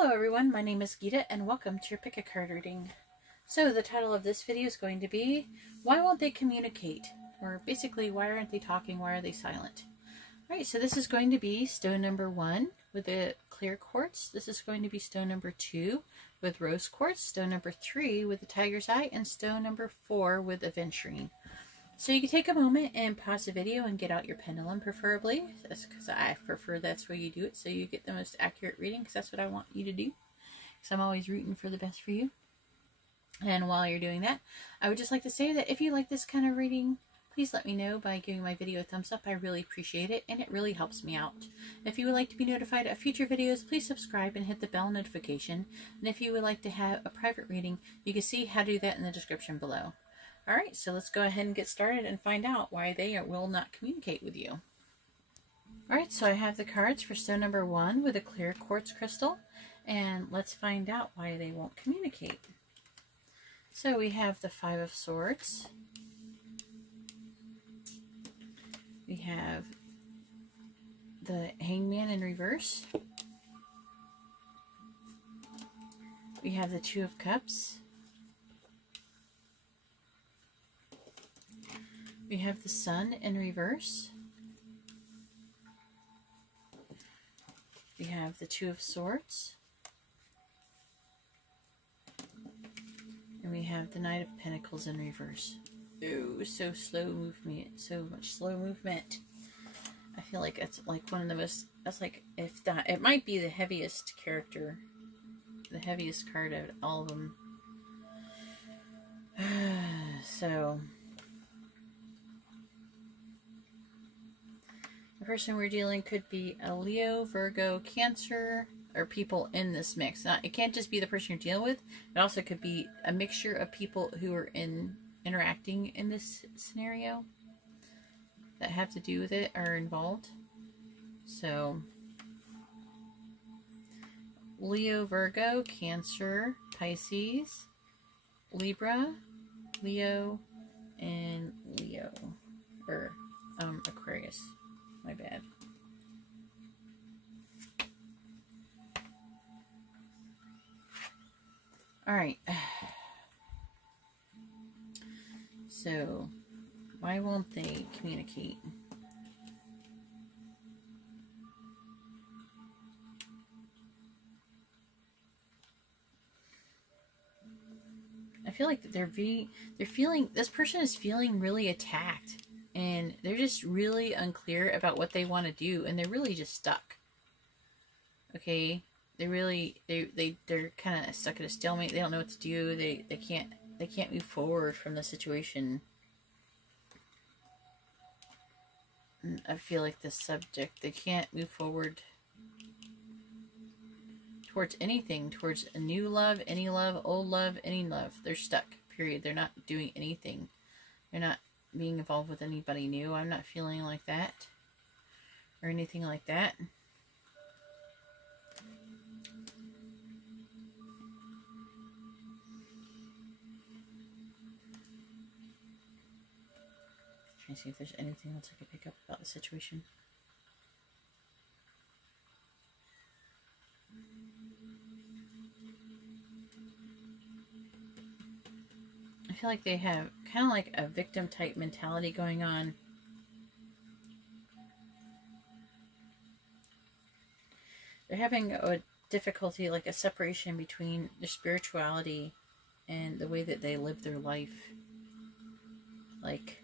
Hello everyone, my name is Geeta and welcome to your pick a card reading. So the title of this video is going to be, Why Won't They Communicate? Or basically, why aren't they talking? Why are they silent? Alright, so this is going to be stone number 1 with the clear quartz. This is going to be stone number 2 with rose quartz, stone number 3 with the tiger's eye, and stone number 4 with Aventurine. So you can take a moment and pause the video and get out your pendulum, preferably. That's because I prefer that's where you do it, so you get the most accurate reading, because that's what I want you to do. Because I'm always rooting for the best for you. And while you're doing that, I would just like to say that if you like this kind of reading, please let me know by giving my video a thumbs up. I really appreciate it, and it really helps me out. If you would like to be notified of future videos, please subscribe and hit the bell notification. And if you would like to have a private reading, you can see how to do that in the description below. Alright, so let's go ahead and get started and find out why they will not communicate with you. Alright, so I have the cards for stone number 1 with a clear quartz crystal, and let's find out why they won't communicate. So we have the 5 of Swords. We have the Hangman in reverse. We have the 2 of Cups. We have the Sun in reverse. We have the 2 of Swords. And we have the Knight of Pentacles in reverse. Ooh, so slow movement. So much slow movement. I feel like it's like one of the most, that's like, if that, it might be the heaviest character. The heaviest card out of all of them. So the person we're dealing could be a Leo, Virgo, Cancer, or people in this mix. Now, it can't just be the person you're dealing with. It also could be a mixture of people who are interacting in this scenario that have to do with it or involved. So, Leo, Virgo, Cancer, Pisces, Libra, Leo, and Leo. Or, Aquarius. My bad. Alright. So, why won't they communicate? I feel like they're feeling, this person is feeling really attacked. And they're just really unclear about what they want to do, and they're really just stuck. Okay, they're kind of stuck at a stalemate. They don't know what to do. They can't move forward from the situation. And I feel like the subject, they can't move forward towards anything, towards a new love, any love, old love, any love. They're stuck. Period. They're not doing anything. They're not being involved with anybody new. I'm not feeling like that or anything like that. Trying to see if there's anything else I could pick up about the situation. I feel like they have kind of like a victim type mentality going on. They're having a difficulty, like a separation between their spirituality and the way that they live their life. Like,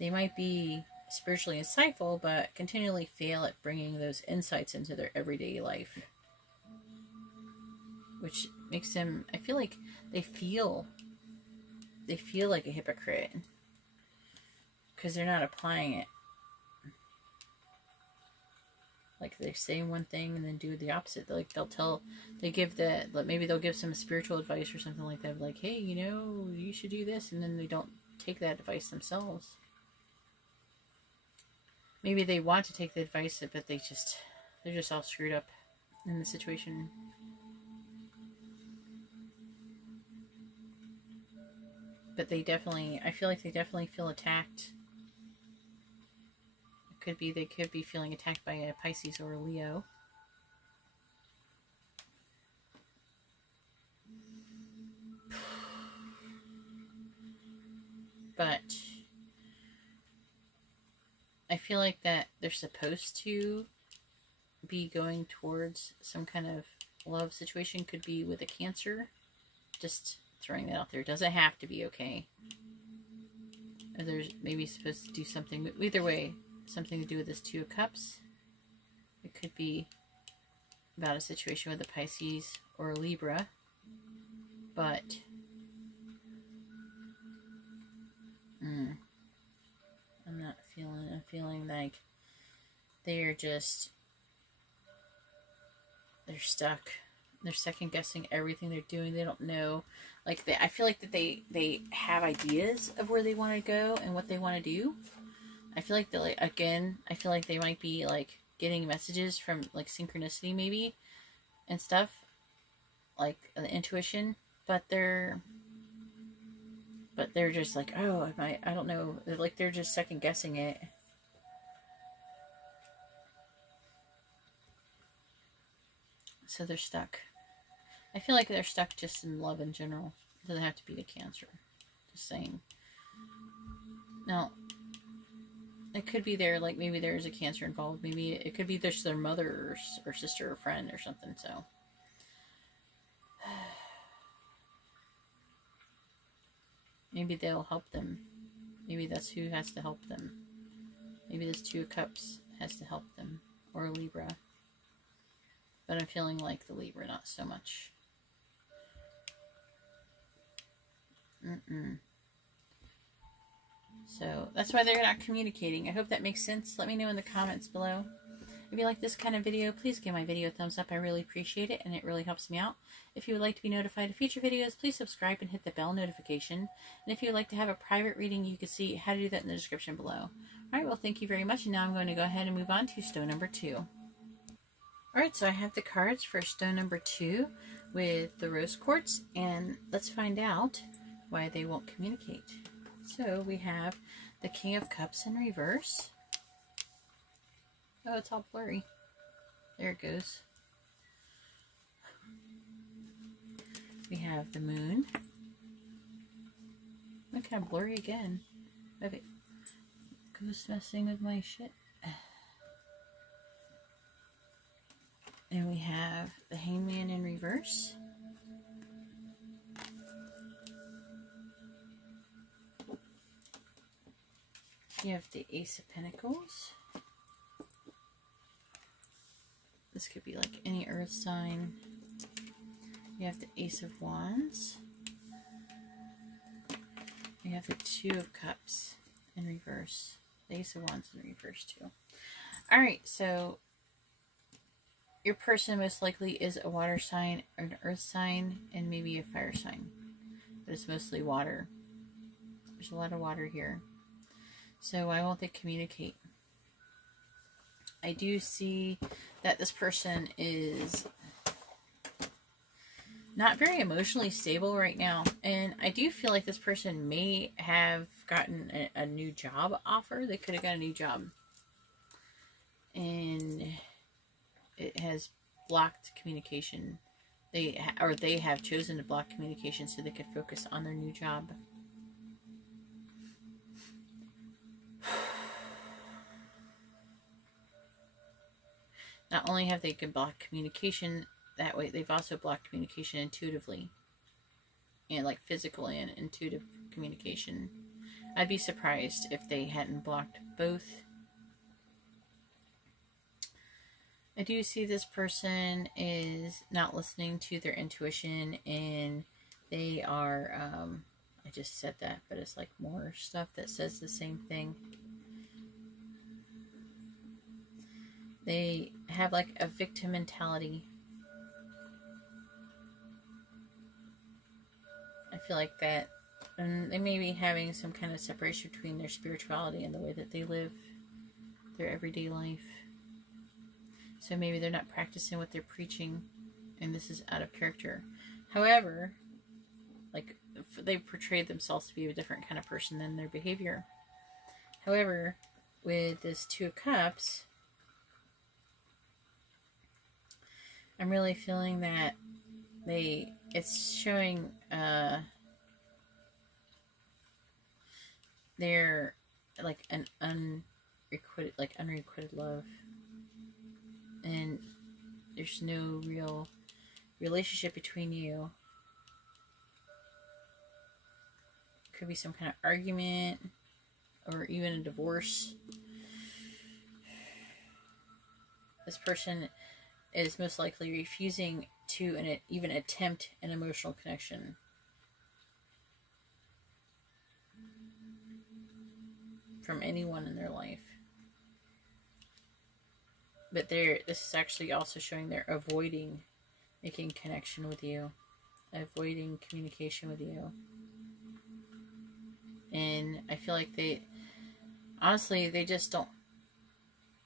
they might be spiritually insightful, but continually fail at bringing those insights into their everyday life. Which makes them, I feel like they feel like a hypocrite because they're not applying it. Like, they say one thing and then do the opposite. Like, maybe they'll give some spiritual advice or something like that, like, hey, you know, you should do this, and then they don't take that advice themselves. Maybe they want to take the advice, but they're just all screwed up in the situation. But I feel like they definitely feel attacked. They could be feeling attacked by a Pisces or a Leo. feel like that they're supposed to be going towards some kind of love situation. Could be with a Cancer. Just throwing that out there. Doesn't have to be, okay? Or there's maybe supposed to do something. Either way, something to do with this Two of Cups. It could be about a situation with a Pisces or a Libra. But I'm not feeling. I'm feeling like they're stuck. They're second guessing everything they're doing. They don't know. Like I feel like that they have ideas of where they want to go and what they want to do. I feel like I feel like they might be like getting messages from like synchronicity maybe and stuff, like the intuition, but they're just like, oh, I don't know. They're just second guessing it. So they're stuck. I feel like they're stuck just in love in general. It doesn't have to be the Cancer. Just saying. Now, it could be there, like maybe there's a Cancer involved. Maybe it could be there's their mother or sister or friend or something. So, maybe they'll help them. Maybe that's who has to help them. Maybe this Two of Cups has to help them. Or a Libra. But I'm feeling like the Libra, not so much. So that's why they're not communicating. I hope that makes sense. Let me know in the comments below. If you like this kind of video, please give my video a thumbs up. I really appreciate it, and it really helps me out. If you would like to be notified of future videos, please subscribe and hit the bell notification. And if you would like to have a private reading, you can see how to do that in the description below. Alright, well, thank you very much. And now I'm going to go ahead and move on to stone number 2. Alright, so I have the cards for stone number 2 with the rose quartz, and let's find out why they won't communicate. So we have the King of Cups in reverse. Oh, it's all blurry. There it goes. We have the Moon. Look how blurry again. Okay. Goes messing with my shit. And we have the Hangman in reverse. You have the Ace of Pentacles. This could be like any earth sign. You have the Ace of Wands. You have the Two of Cups in reverse. The Ace of Wands in reverse too. Alright, so your person most likely is a water sign, or an earth sign, and maybe a fire sign. But it's mostly water. There's a lot of water here. So why won't they communicate? I do see that this person is not very emotionally stable right now. And I do feel like this person may have gotten a new job offer. They could have got a new job. And it has blocked communication. They have chosen to block communication so they could focus on their new job. Not only have they blocked communication that way, they've also blocked communication intuitively. And like physical and intuitive communication. I'd be surprised if they hadn't blocked both. I do see this person is not listening to their intuition, and they are, I just said that, but it's like more stuff that says the same thing. They have like a victim mentality. I feel like that, and they may be having some kind of separation between their spirituality and the way that they live their everyday life. So maybe they're not practicing what they're preaching, and this is out of character. However, like, they portrayed themselves to be a different kind of person than their behavior. However, with this Two of Cups, I'm really feeling that it's showing they're like an unrequited love, and there's no real relationship between you. Could be some kind of argument or even a divorce. This person is most likely refusing to even attempt an emotional connection. From anyone in their life. But this is actually also showing they're avoiding making connection with you. Avoiding communication with you. And I feel like honestly, they just don't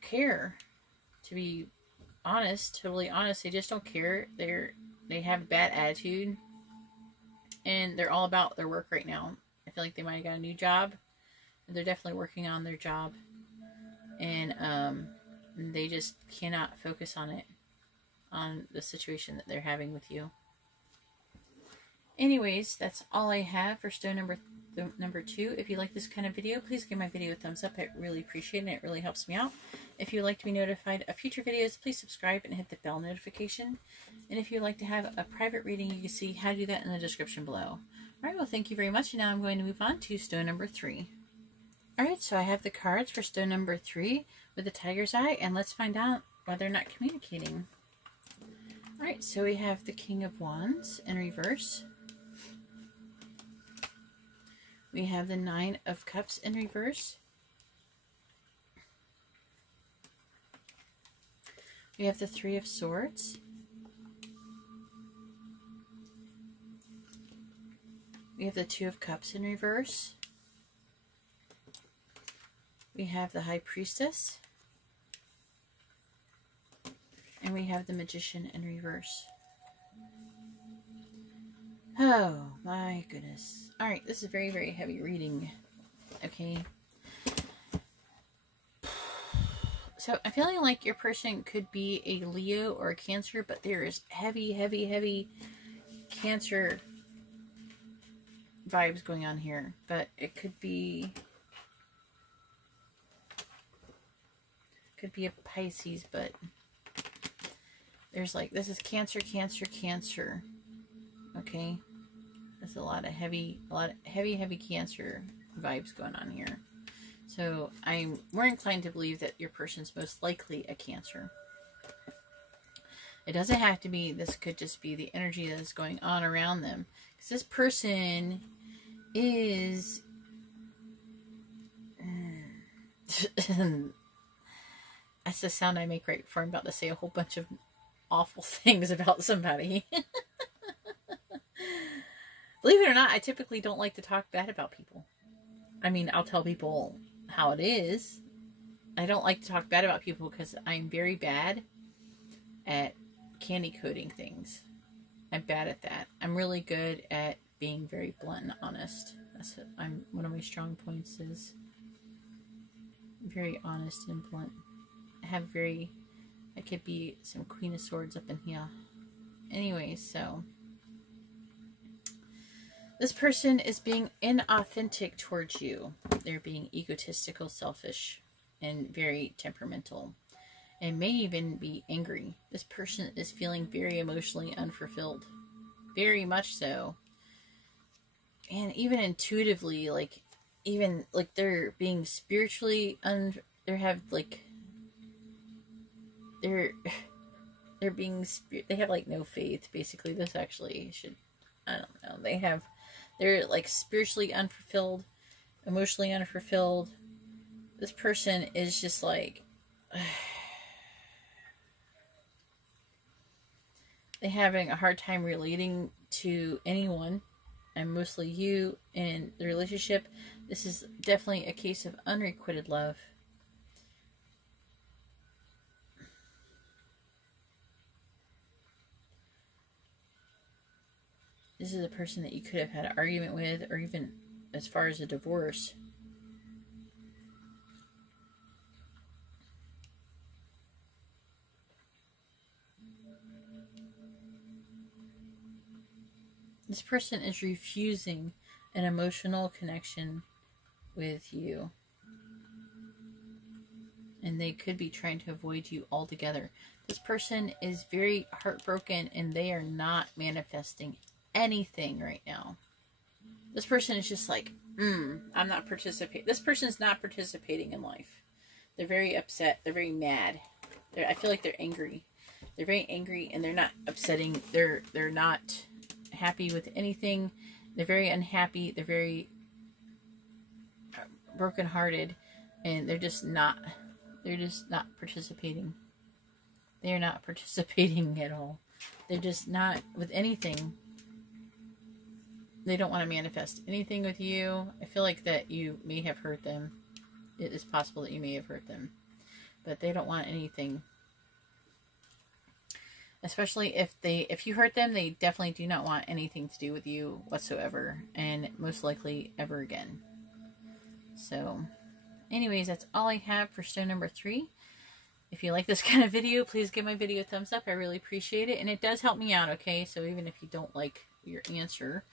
care. To be honest, totally honest, they just don't care. They have a bad attitude. And they're all about their work right now. I feel like they might have got a new job. They're definitely working on their job. And they just cannot focus on the situation that they're having with you. Anyways, that's all I have for stone number 2. If you like this kind of video, please give my video a thumbs up. I really appreciate it, and it really helps me out. If you'd like to be notified of future videos, please subscribe and hit the bell notification. And if you'd like to have a private reading, you can see how to do that in the description below. Alright, well, thank you very much. And now I'm going to move on to stone number 3. Alright, so I have the cards for stone number 3 with the tiger's eye, and let's find out why they're not communicating. Alright, so we have the King of Wands in reverse. We have the 9 of Cups in reverse. We have the 3 of Swords. We have the 2 of Cups in reverse. We have the High Priestess. And we have the Magician in reverse. Oh my goodness. Alright, this is very, very heavy reading. Okay. So I'm feeling like your person could be a Leo or a Cancer, but there is heavy, heavy, heavy Cancer vibes going on here. But it could be a Pisces, but there's like, this is Cancer, Cancer, Cancer. Okay, there's a lot of heavy Cancer vibes going on here. So I'm more inclined to believe that your person's most likely a Cancer. It doesn't have to be. This could just be the energy that is going on around them. Because this person is that's the sound I make right before I'm about to say a whole bunch of awful things about somebody. Believe it or not, I typically don't like to talk bad about people. I mean, I'll tell people how it is. I don't like to talk bad about people because I'm very bad at candy coating things. I'm bad at that. I'm really good at being very blunt and honest. That's what one of my strong points is. I'm very honest and blunt. I could be some Queen of Swords up in here. Anyway, so this person is being inauthentic towards you. They're being egotistical, selfish, and very temperamental. And may even be angry. This person is feeling very emotionally unfulfilled. Very much so. And even intuitively, they're being spiritually they have no faith, basically. This actually should, I don't know, they're like spiritually unfulfilled, emotionally unfulfilled. This person is just like, they're having a hard time relating to anyone, and mostly you in the relationship. This is definitely a case of unrequited love. This is a person that you could have had an argument with, or even as far as a divorce. This person is refusing an emotional connection with you. and they could be trying to avoid you altogether. This person is very heartbroken, and they are not manifesting anything right now. This person is just like, I'm not participating. This person is not participating in life. They're very upset. They're very mad. I feel like they're angry. They're very angry, and they're not upsetting. They're not happy with anything. They're very unhappy. They're very brokenhearted, and they're just not participating. They're not participating at all. They're just not with anything. They don't want to manifest anything with you. I feel like that you may have hurt them. It is possible that you may have hurt them, but they don't want anything. Especially if you hurt them, they definitely do not want anything to do with you whatsoever, and most likely ever again. So, anyways, that's all I have for stone number 3. If you like this kind of video, please give my video a thumbs up. I really appreciate it, and it does help me out, okay? So even if you don't like your answer,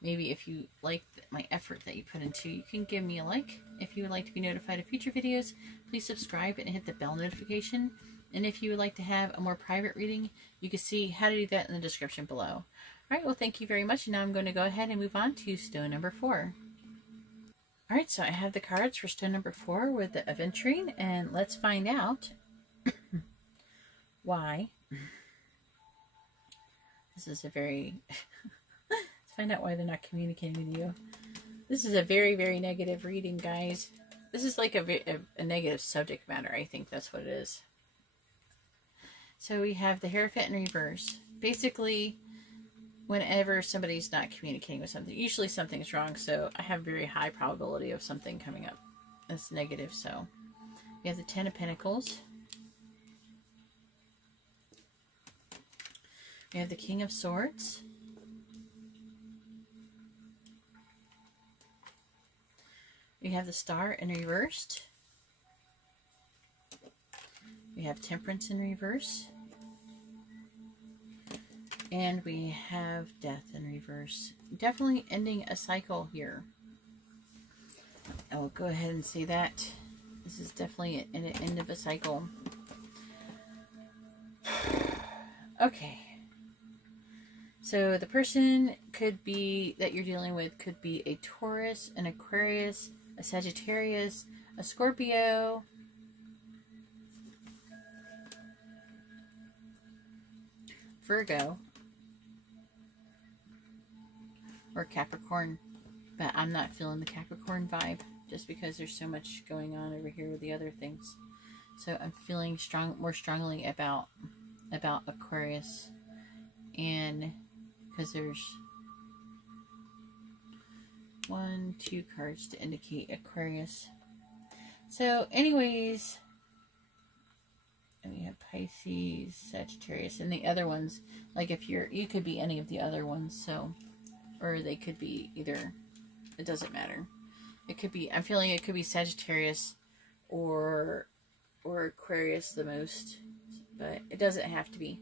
maybe if you like my effort that you put into, you can give me a like. If you would like to be notified of future videos, please subscribe and hit the bell notification. And if you would like to have a more private reading, you can see how to do that in the description below. Alright, well, thank you very much. And now I'm going to go ahead and move on to stone number 4. Alright, so I have the cards for stone number 4 with the Aventurine, and let's find out why. This is a very... let's find out why they're not communicating with you. This is a very, very negative reading, guys. This is like a negative subject matter. I think that's what it is. So we have the Hierophant in reverse. Basically, whenever somebody's not communicating with something, usually something's wrong, so I have very high probability of something coming up that's negative. So we have the 10 of Pentacles. We have the King of Swords. We have the Star in reversed. We have Temperance in reverse. And we have Death in reverse. Definitely ending a cycle here. I will go ahead and say that. This is definitely an end of a cycle. Okay. So the person could be, that you're dealing with, could be a Taurus, an Aquarius, a Sagittarius, a Scorpio, Virgo, or Capricorn, but I'm not feeling the Capricorn vibe just because there's so much going on over here with the other things. So I'm feeling more strongly about Aquarius, and because there's 1, 2 cards to indicate Aquarius. So anyways, and we have Pisces, Sagittarius, and the other ones, like if you could be any of the other ones, so, or they could be either, it doesn't matter. It could be, I'm feeling it could be Sagittarius or Aquarius the most, but it doesn't have to be.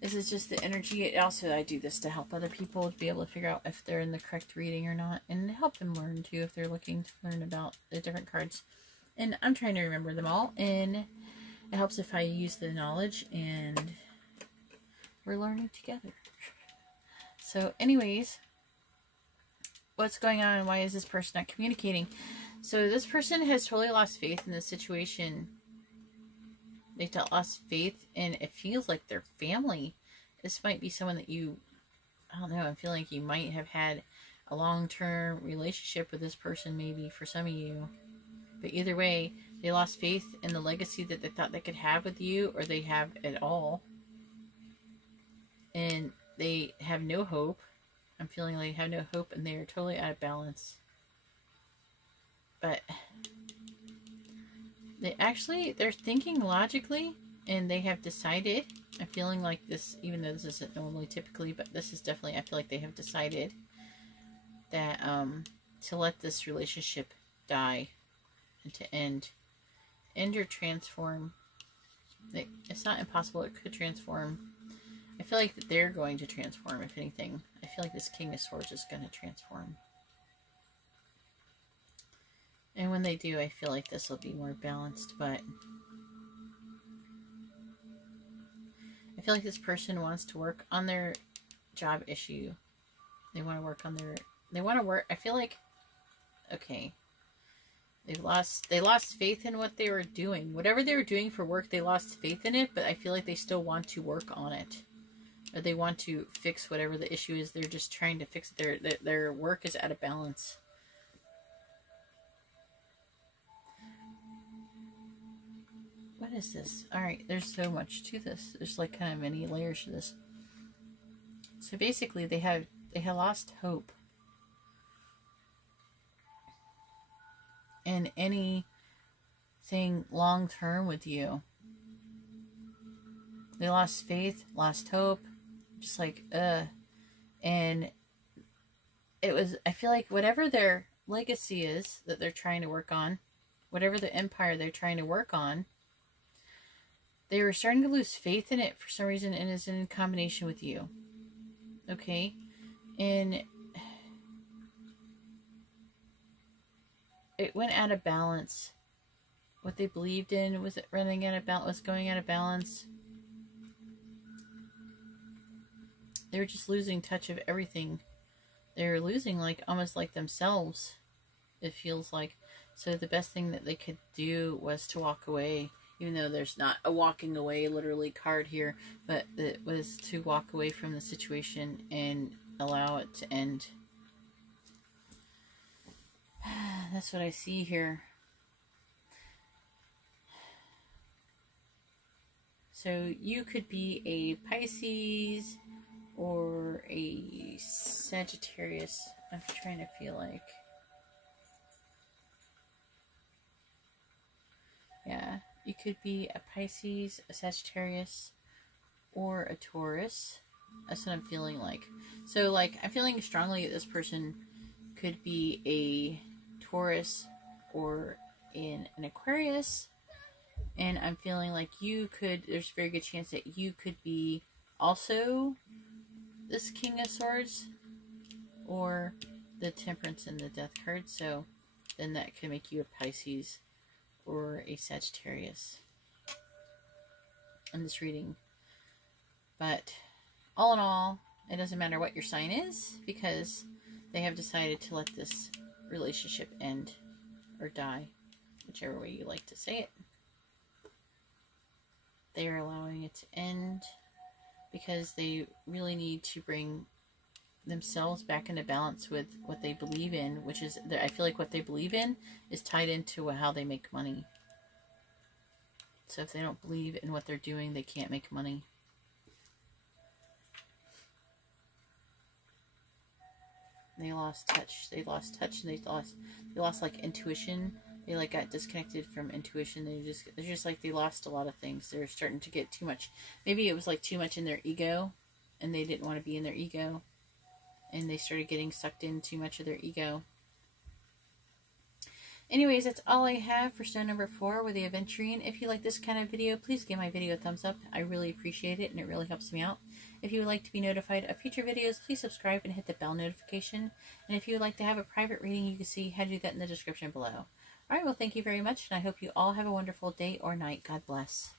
This is just the energy. Also, I do this to help other people to be able to figure out if they're in the correct reading or not, and help them learn too if they're looking to learn about the different cards. And I'm trying to remember them all, and it helps if I use the knowledge, and we're learning together. So anyways, what's going on and why is this person not communicating? So this person has totally lost faith in this situation. They lost faith, and it feels like their family. This might be someone that you, I don't know, I'm feeling like you might have had a long-term relationship with this person, maybe for some of you. But either way, they lost faith in the legacy that they thought they could have with you, or they have at all. And they have no hope. I'm feeling like they have no hope, and they are totally out of balance. But they're thinking logically, and they have decided. I'm feeling like this, even though this isn't normally typically, but this is definitely, I feel like they have decided that to let this relationship die and to end or transform. It's not impossible, it could transform. I feel like that they're going to transform, if anything. I feel like this King of Swords is going to transform. And when they do, I feel like this will be more balanced, but I feel like this person wants to work on their job issue. They want to work on their, I feel like, okay, they lost faith in what they were doing. Whatever they were doing for work, they lost faith in it, but I feel like they still want to work on it. Or they want to fix whatever the issue is. They're just trying to fix it. Their work is out of balance. What is this? Alright, there's so much to this. There's like kind of many layers to this. So basically they have lost hope in anything long term with you. They lost faith, lost hope, just like and it was, I feel like whatever their legacy is that they're trying to work on, whatever the empire they're trying to work on, they were starting to lose faith in it for some reason, and is in combination with you. Okay? And it went out of balance. What they believed in, was it running out of balance, was going out of balance. They were just losing touch of everything. They were losing, like, almost like themselves, it feels like. So the best thing that they could do was to walk away. Even though there's not a walking away literally card here, but it was to walk away from the situation and allow it to end. That's what I see here. So you could be a Pisces or a Sagittarius. I'm trying to feel like. Yeah. You could be a Pisces, a Sagittarius, or a Taurus. That's what I'm feeling like. So, like, I'm feeling strongly that this person could be a Taurus or an Aquarius. And I'm feeling like you could, there's a very good chance that you could be also this King of Swords or the Temperance and the Death card. So, then that could make you a Pisces or a Sagittarius in this reading. But all in all, it doesn't matter what your sign is, because they have decided to let this relationship end or die, whichever way you like to say it. They are allowing it to end because they really need to bring themselves back into balance with what they believe in, which is, I feel like what they believe in is tied into how they make money. So if they don't believe in what they're doing, they can't make money. They lost touch. They lost touch, and they lost like intuition. They like got disconnected from intuition. They're just like, they lost a lot of things. They're starting to get too much. Maybe it was like too much in their ego, and they didn't want to be in their ego. And they started getting sucked in too much of their ego. Anyways, that's all I have for stone number 4 with the Aventurine. If you like this kind of video, please give my video a thumbs up. I really appreciate it, and it really helps me out. If you would like to be notified of future videos, please subscribe and hit the bell notification. And if you would like to have a private reading, you can see how to do that in the description below. Alright, well, thank you very much, and I hope you all have a wonderful day or night. God bless.